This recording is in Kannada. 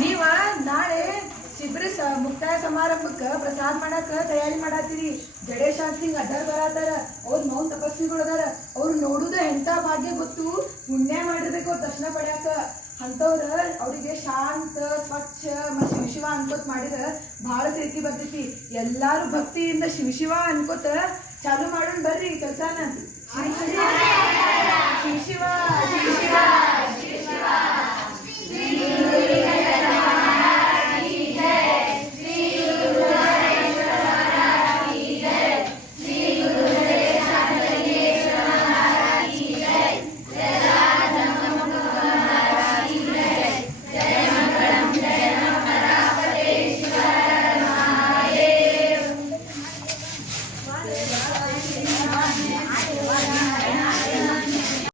ನೀವ ನಾಳೆ ಶಿಬಿರ ಮುಕ್ತಾಯ ಸಮಾರಂಭಕ್ಕೆ ಪ್ರಸಾದ ಮಾಡಾಕ ತಯಾರಿ ಮಾಡಾತೀರಿ. ಜಡೇಶಾಂತ್ ಸಿಂಗ್ ಅದಾರ ಬರತಾರ, ಅವ್ರ ಮೌನ್ ತಪಸ್ವಿಗಳು ಅದಾರ. ಅವ್ರು ನೋಡುದ ಎಂತ ಭಾಗ್ಯ ಗೊತ್ತು, ಪುಣ್ಯ ಮಾಡಿರ್ಬೇಕು ಅವ್ರ ದರ್ಶನ ಪಡ್ಯಾಕ. ಅಂತವ್ರ ಅವ್ರಿಗೆ ಶಾಂತ ಸ್ವಚ್ಛ ಮತ್ತು ಶಿವ ಅನ್ಕೋತ್ ಮಾಡಿದ್ರ ಬಹಳ ಸೇರ್ಕಿ ಬರ್ತೈತಿ. ಎಲ್ಲಾರು ಭಕ್ತಿಯಿಂದ ಶಿವ ಅನ್ಕೋತ ಚಾಲು ಮಾಡೋಣ ಬರ್ರಿ ಕೆಲ್ಸಾನ.